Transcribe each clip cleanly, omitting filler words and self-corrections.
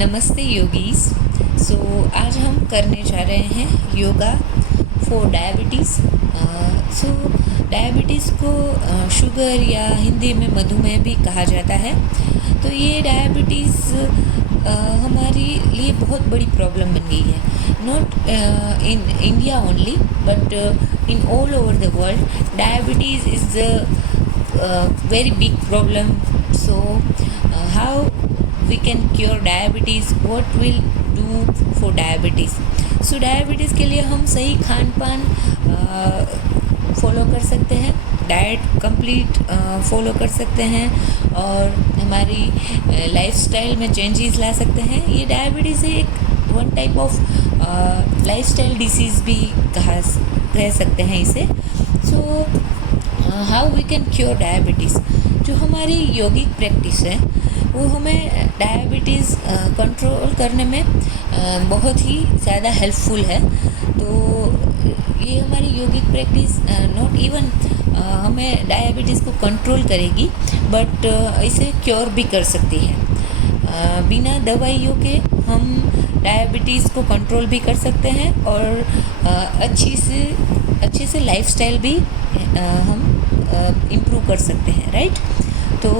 नमस्ते योगीज। आज हम करने जा रहे हैं योगा फॉर डायबिटीज़। डायबिटीज़ को शुगर या हिंदी में मधुमेह भी कहा जाता है। तो ये डायबिटीज़ हमारे लिए बहुत बड़ी प्रॉब्लम बन गई है, not in India only but in all over the world. Diabetes is the very big problem. So how we can cure diabetes, what will do for diabetes? So diabetes के लिए हम सही खान पान फॉलो कर सकते हैं, डाइट कंप्लीट फॉलो कर सकते हैं और हमारी लाइफस्टाइल में चेंजेस ला सकते हैं। ये डायबिटीज़ एक one type of lifestyle disease भी कह सकते हैं इसे। So how we can cure diabetes? जो हमारी योगिक प्रैक्टिस है वो हमें डायबिटीज़ कंट्रोल करने में बहुत ही ज़्यादा हेल्पफुल है। तो ये हमारी योगिक प्रैक्टिस नॉट इवन हमें डायबिटीज़ को कंट्रोल करेगी बट इसे क्योर भी कर सकती है। बिना दवाइयों के हम डायबिटीज़ को कंट्रोल भी कर सकते हैं और अच्छे से लाइफस्टाइल भी हम इम्प्रूव कर सकते हैं, राइट? तो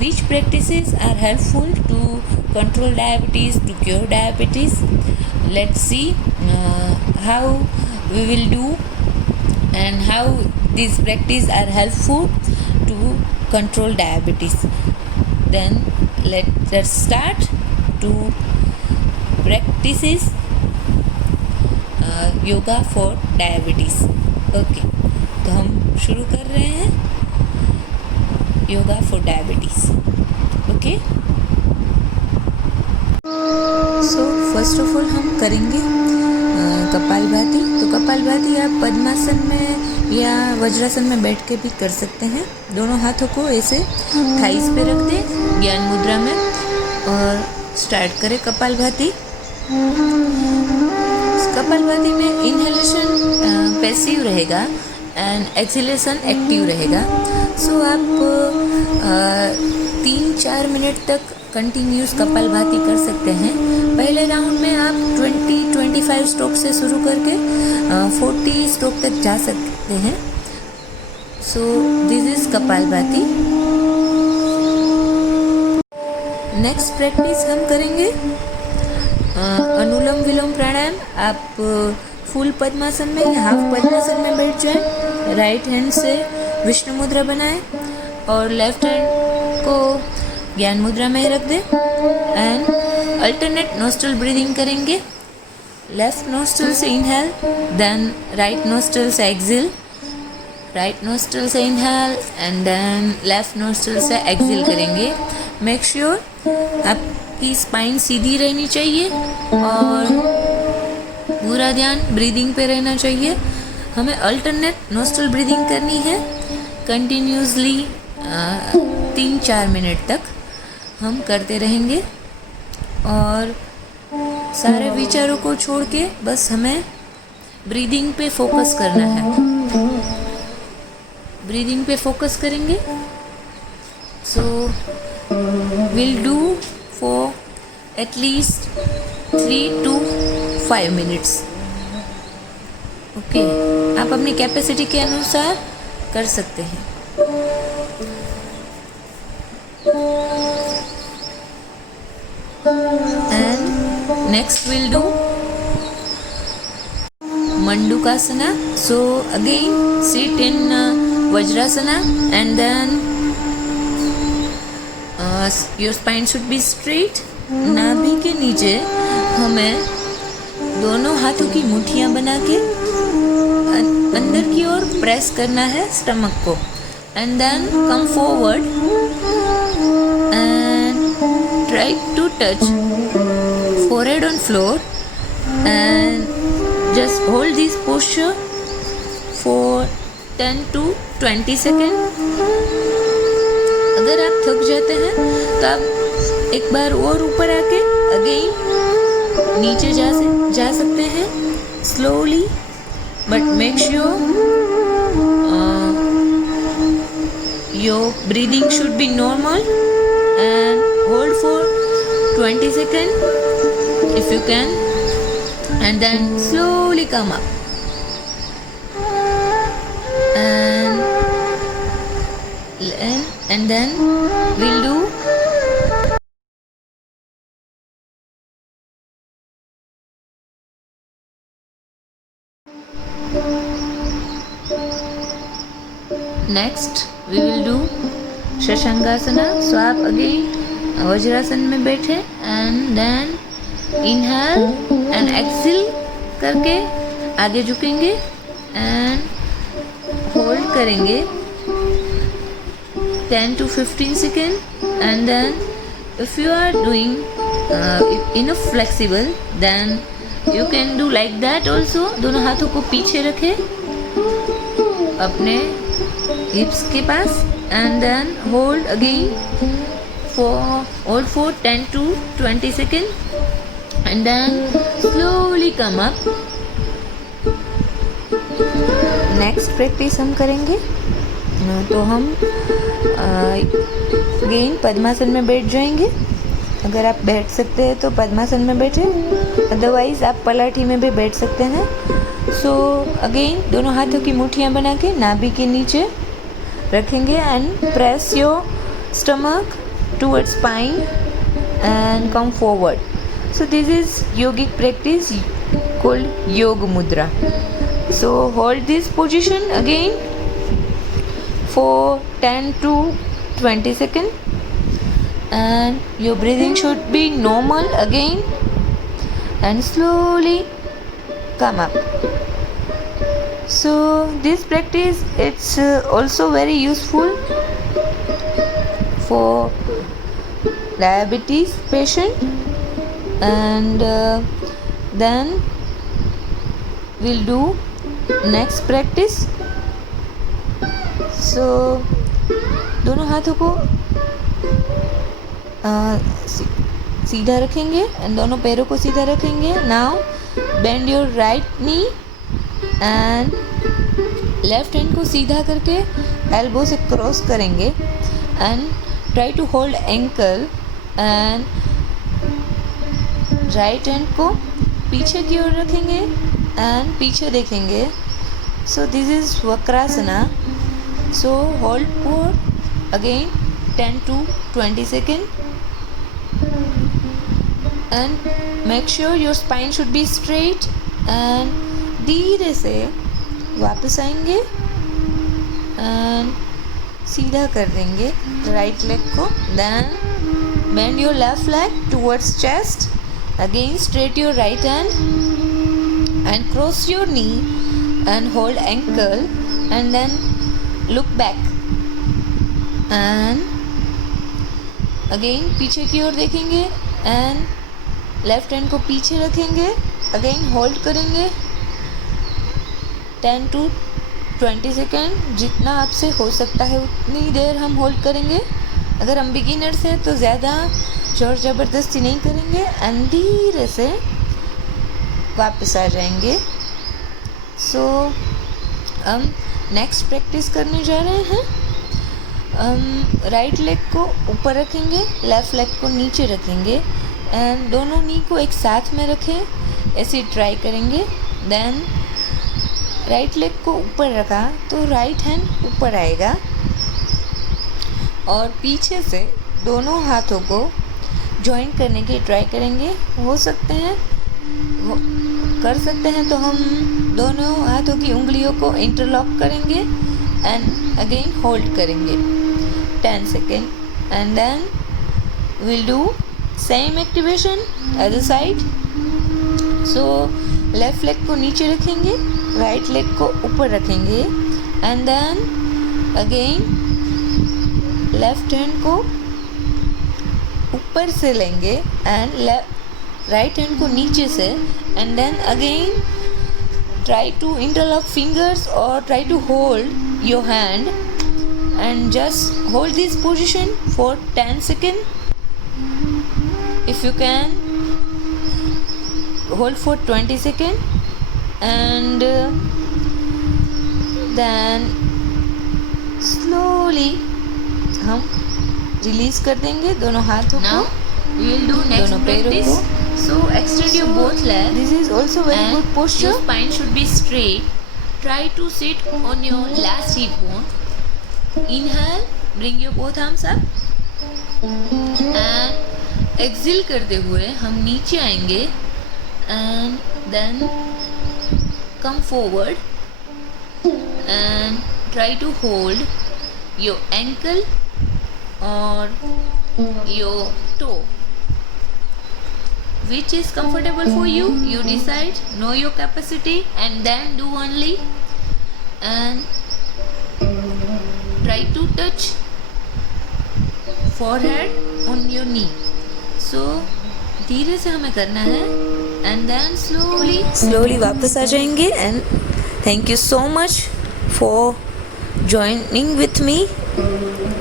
which practices are helpful to control diabetes, to cure diabetes? Let's see how we will do and how these practices are helpful to control diabetes. Then let's start to practices yoga for diabetes. Okay, तो हम शुरू कर रहे हैं yoga for diabetes. Okay, so first of all हम करेंगे कपालभाति। तो कपालभाति आप पद्मासन में या वज्रासन में बैठ के भी कर सकते हैं। दोनों हाथों को ऐसे थाइस पे रख दें ज्ञान मुद्रा में और स्टार्ट करें कपालभाति। कपालभाति में इनहेलेशन पैसिव रहेगा एंड एक्सहेलेशन एक्टिव रहेगा। सो आप 3-4 मिनट तक कंटिन्यूस कपालभाति कर सकते हैं। पहले राउंड में आप 20-25 स्ट्रोक से शुरू करके 40 स्ट्रोक तक जा सकते हैं। सो this is kapalbhati. Next practice हम करेंगे अनुलोम विलोम प्राणायाम। आप फुल पद्मासन में या हाफ पद्मासन में बैठ जाएं। राइट हैंड से विष्णु मुद्रा बनाएं और लेफ्ट हैंड को ज्ञान मुद्रा में रख दें एंड अल्टरनेट नोस्ट्रल ब्रीदिंग करेंगे। लेफ्ट नोस्ट्रल से इनहेल देन राइट नोस्ट्रल से एक्सहेल, राइट नोस्ट्रल से inhale and then left nostril से एक्सहेल करेंगे। मेक श्योर आपकी स्पाइन सीधी रहनी चाहिए और पूरा ध्यान ब्रीदिंग पे रहना चाहिए। हमें अल्टरनेट नोस्ट्रल ब्रीदिंग करनी है कंटिन्यूसली 3-4 मिनट तक हम करते रहेंगे और सारे विचारों को छोड़ के बस हमें ब्रीदिंग पे फोकस करना है। ब्रीदिंग पे फोकस करेंगे। So will do for at least 3 to 5 minutes. Okay, आप अपनी कैपेसिटी के अनुसार कर सकते हैं। And next will do Mandukasana. So again sit in Vajrasana and then your spine should be straight. नाभि के नीचे हमें दोनों हाथों की मुट्ठियाँ बना के अंदर की ओर प्रेस करना है स्टमक को and then come forward and try to touch forehead on floor and just hold this posture for 10 to 20 seconds. अगर आप थक जाते हैं तो आप एक बार और ऊपर आके अगेन नीचे जा सकते हैं slowly, but make sure your breathing should be normal and hold for 20 seconds if you can, and then slowly come up. And then we'll do next we will do Shashangasana. So आप again vajrasana में बैठे and then inhale and exhale करके आगे झुकेंगे and hold करेंगे 10 to 15 seconds, and then if you are doing enough flexible then you can do like that also. दोनों हाथों को पीछे रखें अपने hips के पास and then hold again for 10 to 20 seconds and then slowly come up. Next practice हम करेंगे तो हम अगेन पद्मासन में बैठ जाएंगे. अगर आप बैठ सकते हैं तो पद्मासन में बैठे, अदरवाइज आप पलाठी में भी बैठ सकते हैं. सो अगेन दोनों हाथों की मुट्ठियाँ बना के नाभि के नीचे रखेंगे and press your stomach towards spine and come forward. So this is yogic practice called योग मुद्रा. So hold this position again for 10 to 20 seconds and your breathing should be normal again and slowly come up. So this practice it's also very useful for diabetes patient and then we'll do next practice. सो दोनों हाथों को सीधा रखेंगे and दोनों पैरों को सीधा रखेंगे. Now bend your right knee and left hand को सीधा करके एल्बो से क्रॉस करेंगे and try to hold ankle and right hand को पीछे की ओर रखेंगे एंड पीछे देखेंगे. So this is Vakrasana. So hold for again 10 to 20 seconds and make sure your spine should be straight and धीरे से वापस आएंगे and सीधा कर देंगे राइट लेग को. Then bend your left leg towards chest. Again straight your right hand and cross your knee and hold ankle and then look back and again पीछे की ओर देखेंगे and लेफ्ट हैंड को पीछे रखेंगे. again होल्ड करेंगे 10 to 20 second. जितना आपसे हो सकता है उतनी देर हम होल्ड करेंगे. अगर हम बिगिनर्स हैं तो ज़्यादा जोर ज़बरदस्ती नहीं करेंगे एंड धीरे से वापस आ जाएंगे. सो हम नेक्स्ट प्रैक्टिस करने जा रहे हैं. राइट लेग को ऊपर रखेंगे, लेफ़्ट लेग को नीचे रखेंगे एंड दोनों नी को एक साथ में रखें. ऐसे ट्राई करेंगे. देन राइट लेग को ऊपर रखा तो राइट हैंड ऊपर आएगा और पीछे से दोनों हाथों को जॉइंट करने की ट्राई करेंगे. हो सकते हैं कर सकते हैं तो हम दोनों हाथों की उंगलियों को इंटरलॉक करेंगे एंड अगेन होल्ड करेंगे 10 second and then will do same activation other side. So left leg को नीचे रखेंगे, राइट लेग को ऊपर रखेंगे and then again left hand को ऊपर से लेंगे एंड राइट हैंड को नीचे से and then again try to interlock fingers or try to hold your hand and just hold this position for 10 seconds. If you can hold for 20 seconds and then slowly हम release कर देंगे दोनों हाथों को We will do next दोनों पैरों practice. को। So extend your both legs. This is also very and good posture. Your spine should be straight. Try to sit on your last hip bone. Inhale, bring your both arms up. And exhale करते हुए हम नीचे आएंगे. And then come forward. And try to hold your ankle or your toe. Which is comfortable for you, you decide. Know your capacity and then do only. And try to touch forehead on your knee. So धीरे से हमें करना है. And then slowly वापस आ जाएंगे. And thank you so much for joining with me.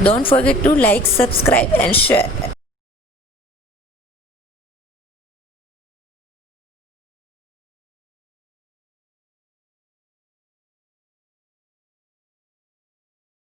Don't forget to like, subscribe and share.